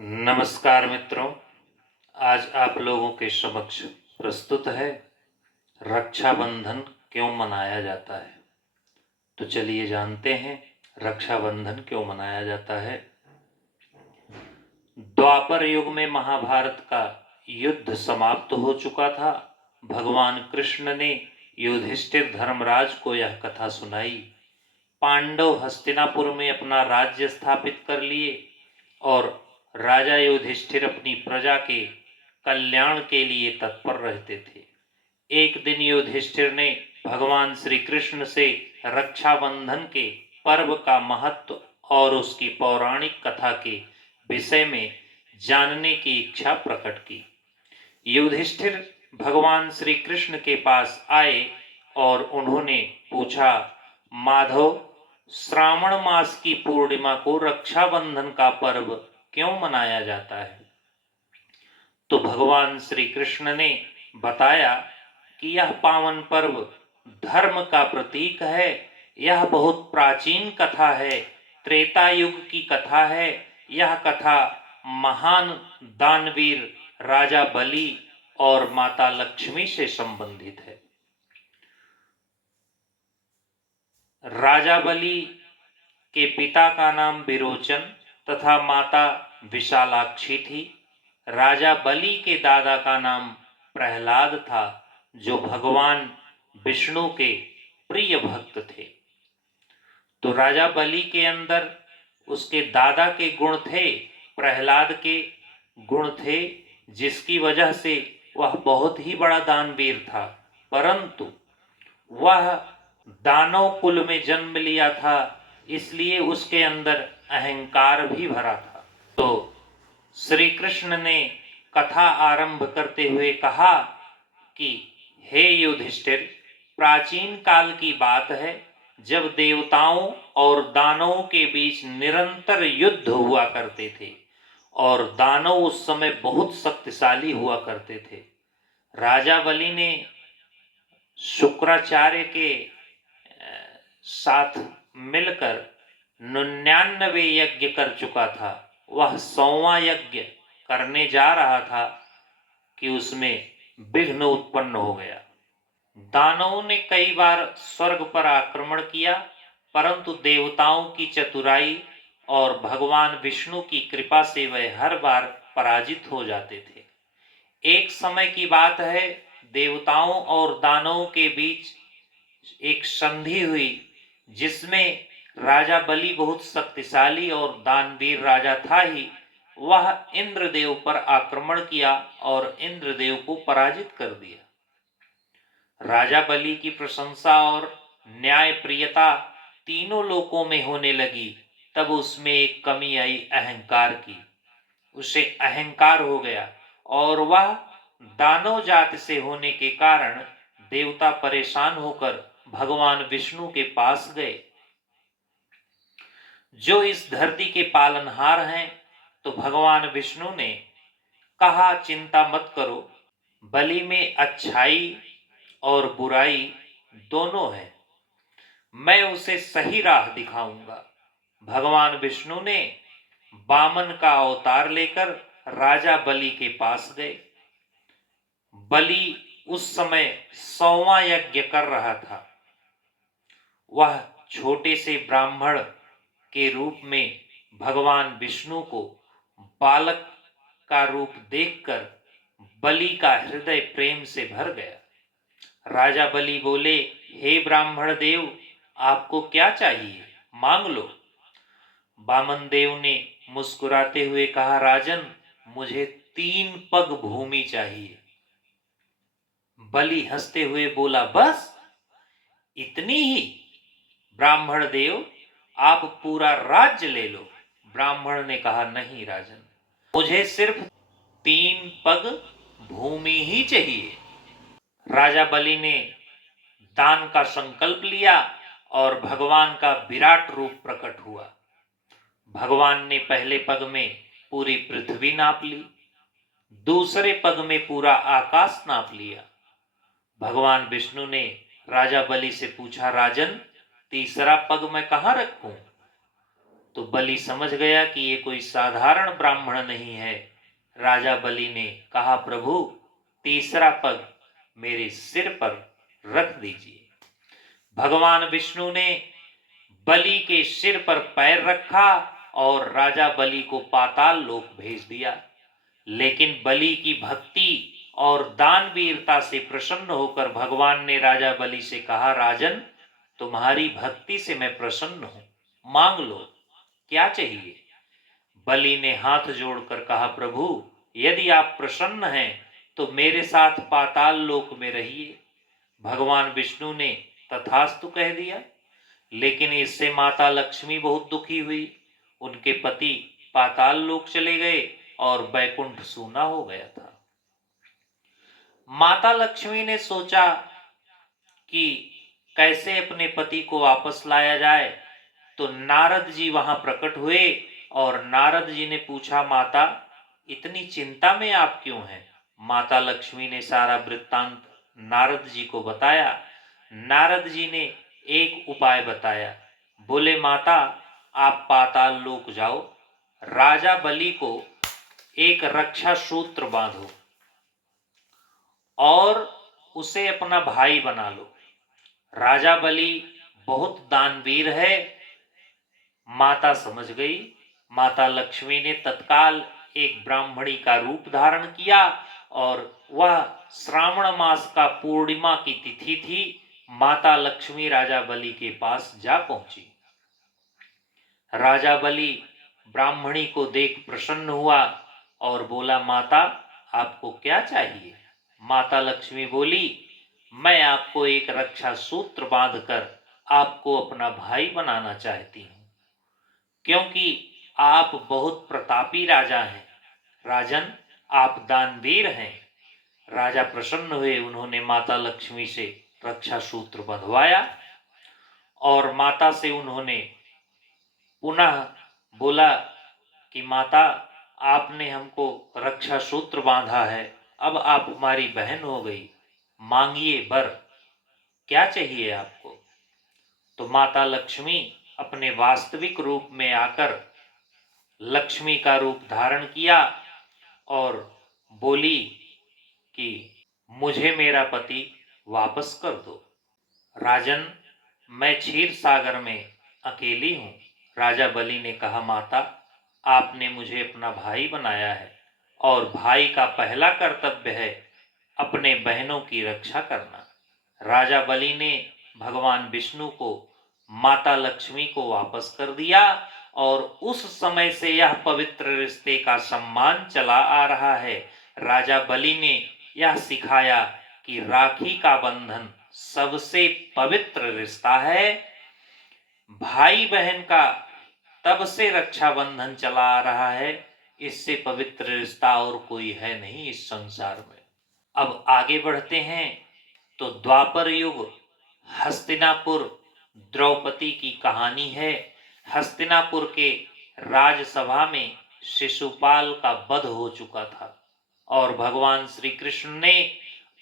नमस्कार मित्रों, आज आप लोगों के समक्ष प्रस्तुत है रक्षाबंधन क्यों मनाया जाता है। तो चलिए जानते हैं रक्षाबंधन क्यों मनाया जाता है। द्वापर युग में महाभारत का युद्ध समाप्त हो चुका था। भगवान कृष्ण ने युधिष्ठिर धर्मराज को यह कथा सुनाई। पांडव हस्तिनापुर में अपना राज्य स्थापित कर लिए और राजा युधिष्ठिर अपनी प्रजा के कल्याण के लिए तत्पर रहते थे। एक दिन युधिष्ठिर ने भगवान श्री कृष्ण से रक्षाबंधन के पर्व का महत्व और उसकी पौराणिक कथा के विषय में जानने की इच्छा प्रकट की। युधिष्ठिर भगवान श्री कृष्ण के पास आए और उन्होंने पूछा, माधव, श्रावण मास की पूर्णिमा को रक्षाबंधन का पर्व क्यों मनाया जाता है। तो भगवान श्री कृष्ण ने बताया कि यह पावन पर्व धर्म का प्रतीक है। यह बहुत प्राचीन कथा है, त्रेता युग की कथा है। यह कथा महान दानवीर राजा बलि और माता लक्ष्मी से संबंधित है। राजा बलि के पिता का नाम विरोचन तथा माता विशालाक्षी थी। राजा बलि के दादा का नाम प्रहलाद था, जो भगवान विष्णु के प्रिय भक्त थे। तो राजा बलि के अंदर उसके दादा के गुण थे, प्रहलाद के गुण थे, जिसकी वजह से वह बहुत ही बड़ा दानवीर था। परंतु वह दानव कुल में जन्म लिया था, इसलिए उसके अंदर अहंकार भी भरा था। तो श्री कृष्ण ने कथा आरंभ करते हुए कहा कि हे युधिष्ठिर, प्राचीन काल की बात है जब देवताओं और दानवों के बीच निरंतर युद्ध हुआ करते थे और दानव उस समय बहुत शक्तिशाली हुआ करते थे। राजा बलि ने शुक्राचार्य के साथ मिलकर 99 यज्ञ कर चुका था। वह 100वां यज्ञ करने जा रहा था कि उसमें विघ्न उत्पन्न हो गया। दानवों ने कई बार स्वर्ग पर आक्रमण किया, परंतु देवताओं की चतुराई और भगवान विष्णु की कृपा से वह हर बार पराजित हो जाते थे। एक समय की बात है, देवताओं और दानवों के बीच एक संधि हुई, जिसमें राजा बलि बहुत शक्तिशाली और दानवीर राजा था ही, वह इंद्रदेव पर आक्रमण किया और इंद्रदेव को पराजित कर दिया। राजा बलि की प्रशंसा और न्याय प्रियता तीनों लोकों में होने लगी। तब उसमें एक कमी आई, अहंकार की। उसे अहंकार हो गया और वह दानव जाति से होने के कारण देवता परेशान होकर भगवान विष्णु के पास गए, जो इस धरती के पालनहार हैं। तो भगवान विष्णु ने कहा, चिंता मत करो, बलि में अच्छाई और बुराई दोनों है, मैं उसे सही राह दिखाऊंगा। भगवान विष्णु ने वामन का अवतार लेकर राजा बलि के पास गए। बलि उस समय 100वां यज्ञ कर रहा था। वह छोटे से ब्राह्मण के रूप में भगवान विष्णु को बालक का रूप देखकर बलि का हृदय प्रेम से भर गया। राजा बलि बोले, हे ब्राह्मण देव, आपको क्या चाहिए, मांग लो। वामन देव ने मुस्कुराते हुए कहा, राजन, मुझे 3 पग भूमि चाहिए। बलि हंसते हुए बोला, बस इतनी ही? ब्राह्मण देव, आप पूरा राज्य ले लो। ब्राह्मण ने कहा, नहीं राजन, मुझे सिर्फ 3 पग भूमि ही चाहिए। राजा बलि ने दान का संकल्प लिया और भगवान का विराट रूप प्रकट हुआ। भगवान ने पहले पग में पूरी पृथ्वी नाप ली, दूसरे पग में पूरा आकाश नाप लिया। भगवान विष्णु ने राजा बलि से पूछा, राजन, तीसरा पग मैं कहां रखूं? तो बलि समझ गया कि ये कोई साधारण ब्राह्मण नहीं है। राजा बलि ने कहा, प्रभु, तीसरा पग मेरे सिर पर रख दीजिए। भगवान विष्णु ने बलि के सिर पर पैर रखा और राजा बलि को पाताल लोक भेज दिया। लेकिन बलि की भक्ति और दानवीरता से प्रसन्न होकर भगवान ने राजा बलि से कहा, राजन, तुम्हारी भक्ति से मैं प्रसन्न हूं, मांग लो, क्या चाहिए? बलि ने हाथ जोड़कर कहा, प्रभु, यदि आप प्रसन्न हैं तो मेरे साथ पाताल लोक में रहिए। भगवान विष्णु ने तथास्तु कह दिया। लेकिन इससे माता लक्ष्मी बहुत दुखी हुई। उनके पति पाताल लोक चले गए और बैकुंठ सूना हो गया था। माता लक्ष्मी ने सोचा कि कैसे अपने पति को वापस लाया जाए, तो नारद जी वहां प्रकट हुए और नारद जी ने पूछा, माता, इतनी चिंता में आप क्यों हैं? माता लक्ष्मी ने सारा वृत्तांत नारद जी को बताया। नारद जी ने एक उपाय बताया। बोले, माता, आप पाताल लोक जाओ, राजा बलि को एक रक्षा सूत्र बांधो और उसे अपना भाई बना लो। राजा बलि बहुत दानवीर है। माता समझ गई। माता लक्ष्मी ने तत्काल एक ब्राह्मणी का रूप धारण किया और वह श्रावण मास का पूर्णिमा की तिथि थी। माता लक्ष्मी राजा बलि के पास जा पहुंची। राजा बलि ब्राह्मणी को देख प्रसन्न हुआ और बोला, माता, आपको क्या चाहिए? माता लक्ष्मी बोली, मैं आपको एक रक्षा सूत्र बांधकर आपको अपना भाई बनाना चाहती हूं, क्योंकि आप बहुत प्रतापी राजा हैं। राजन, आप दानवीर हैं। राजा प्रसन्न हुए। उन्होंने माता लक्ष्मी से रक्षा सूत्र बंधवाया और माता से उन्होंने पुनः बोला कि माता, आपने हमको रक्षा सूत्र बांधा है, अब आप हमारी बहन हो गई, मांगिए वर, क्या चाहिए आपको? तो माता लक्ष्मी अपने वास्तविक रूप में आकर लक्ष्मी का रूप धारण किया और बोली कि मुझे मेरा पति वापस कर दो। राजन, मैं क्षीर सागर में अकेली हूं। राजा बलि ने कहा, माता, आपने मुझे अपना भाई बनाया है और भाई का पहला कर्तव्य है अपने बहनों की रक्षा करना। राजा बलि ने भगवान विष्णु को माता लक्ष्मी को वापस कर दिया और उस समय से यह पवित्र रिश्ते का सम्मान चला आ रहा है। राजा बलि ने यह सिखाया कि राखी का बंधन सबसे पवित्र रिश्ता है। भाई बहन का तब से रक्षाबंधन चला आ रहा है, इससे पवित्र रिश्ता और कोई है नहीं इस संसार में। अब आगे बढ़ते हैं तो द्वापर युग, हस्तिनापुर, द्रौपदी की कहानी है। हस्तिनापुर के राजसभा में शिशुपाल का वध हो चुका था और भगवान श्री कृष्ण ने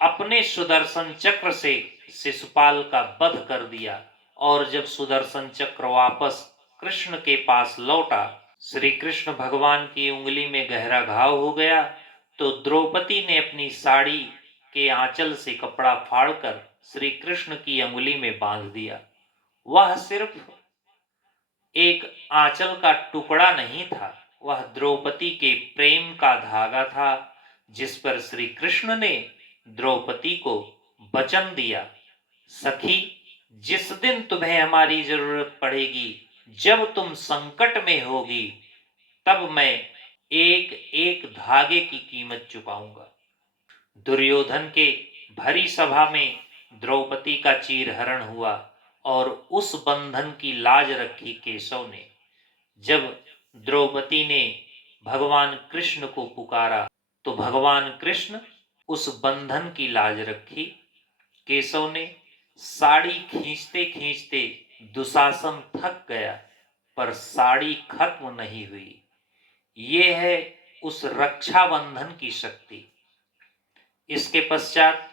अपने सुदर्शन चक्र से शिशुपाल का वध कर दिया। और जब सुदर्शन चक्र वापस कृष्ण के पास लौटा, श्री कृष्ण भगवान की उंगली में गहरा घाव हो गया, तो द्रौपदी ने अपनी साड़ी के आंचल से कपड़ा फाड़कर श्री कृष्ण की अंगुली में बांध दिया। वह सिर्फ एक आंचल का टुकड़ा नहीं था, वह द्रौपदी के प्रेम का धागा था, जिस पर श्री कृष्ण ने द्रौपदी को वचन दिया, सखी, जिस दिन तुम्हें हमारी जरूरत पड़ेगी, जब तुम संकट में होगी, तब मैं एक एक धागे की कीमत चुकाऊंगा। दुर्योधन के भरी सभा में द्रौपदी का चीरहरण हुआ और उस बंधन की लाज रखी केशव ने। जब द्रौपदी ने भगवान कृष्ण को पुकारा तो भगवान कृष्ण उस बंधन की लाज रखी। केशव ने साड़ी खींचते खींचते दुशासन थक गया, पर साड़ी खत्म नहीं हुई। ये है उस रक्षाबंधन की शक्ति। इसके पश्चात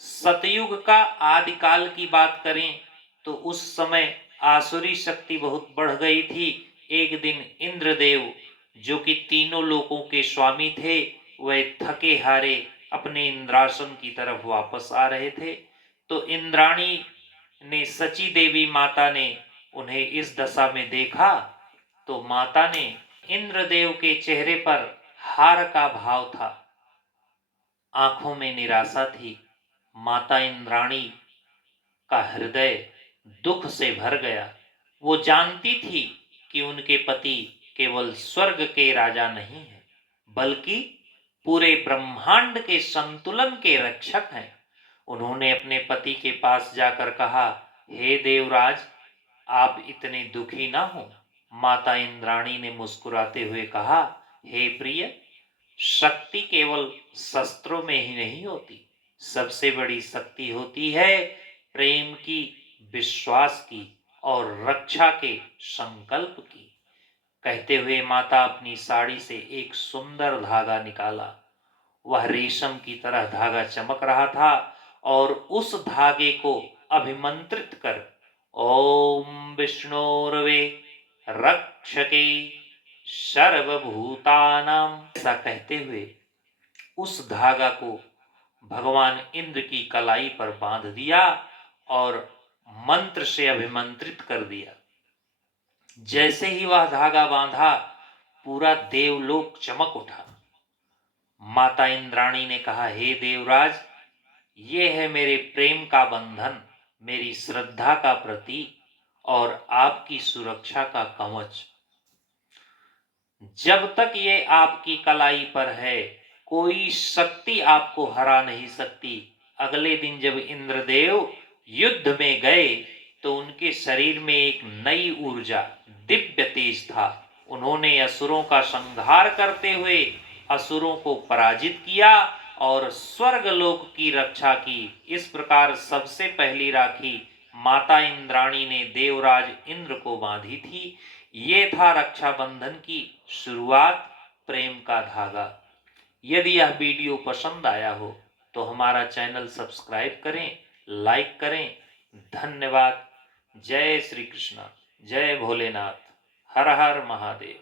सतयुग का आदिकाल की बात करें तो उस समय आसुरी शक्ति बहुत बढ़ गई थी। एक दिन इंद्रदेव, जो कि तीनों लोकों के स्वामी थे, वह थके हारे अपने इंद्रासन की तरफ वापस आ रहे थे। तो इंद्राणी ने, सची देवी माता ने उन्हें इस दशा में देखा, तो माता ने, इंद्रदेव के चेहरे पर हार का भाव था, आंखों में निराशा थी। माता इंद्राणी का हृदय दुख से भर गया। वो जानती थी कि उनके पति केवल स्वर्ग के राजा नहीं हैं, बल्कि पूरे ब्रह्मांड के संतुलन के रक्षक हैं। उन्होंने अपने पति के पास जाकर कहा, हे देवराज, आप इतने दुखी ना हो। माता इंद्राणी ने मुस्कुराते हुए कहा, हे प्रिय, शक्ति केवल शस्त्रों में ही नहीं होती, सबसे बड़ी शक्ति होती है प्रेम की, विश्वास की और रक्षा के संकल्प की। कहते हुए माता अपनी साड़ी से एक सुंदर धागा निकाला। वह रेशम की तरह धागा चमक रहा था और उस धागे को अभिमंत्रित कर, ओम विष्णोर्वे रक्षके सर्वभूतानाम, ऐसा कहते हुए उस धागा को भगवान इंद्र की कलाई पर बांध दिया और मंत्र से अभिमंत्रित कर दिया। जैसे ही वह धागा बांधा, पूरा देवलोक चमक उठा। माता इंद्राणी ने कहा, हे देवराज, ये है मेरे प्रेम का बंधन, मेरी श्रद्धा का प्रतीक और आपकी सुरक्षा का कवच। जब तक ये आपकी कलाई पर है, कोई शक्ति आपको हरा नहीं सकती। अगले दिन जब इंद्रदेव युद्ध में गए, तो उनके शरीर में एक नई ऊर्जा, दिव्य तेज था। उन्होंने असुरों का संहार करते हुए असुरों को पराजित किया और स्वर्गलोक की रक्षा की। इस प्रकार सबसे पहली राखी माता इंद्राणी ने देवराज इंद्र को बांधी थी। ये था रक्षाबंधन की शुरुआत, प्रेम का धागा। यदि यह वीडियो पसंद आया हो तो हमारा चैनल सब्सक्राइब करें, लाइक करें। धन्यवाद। जय श्री कृष्ण, जय भोलेनाथ, हर हर महादेव।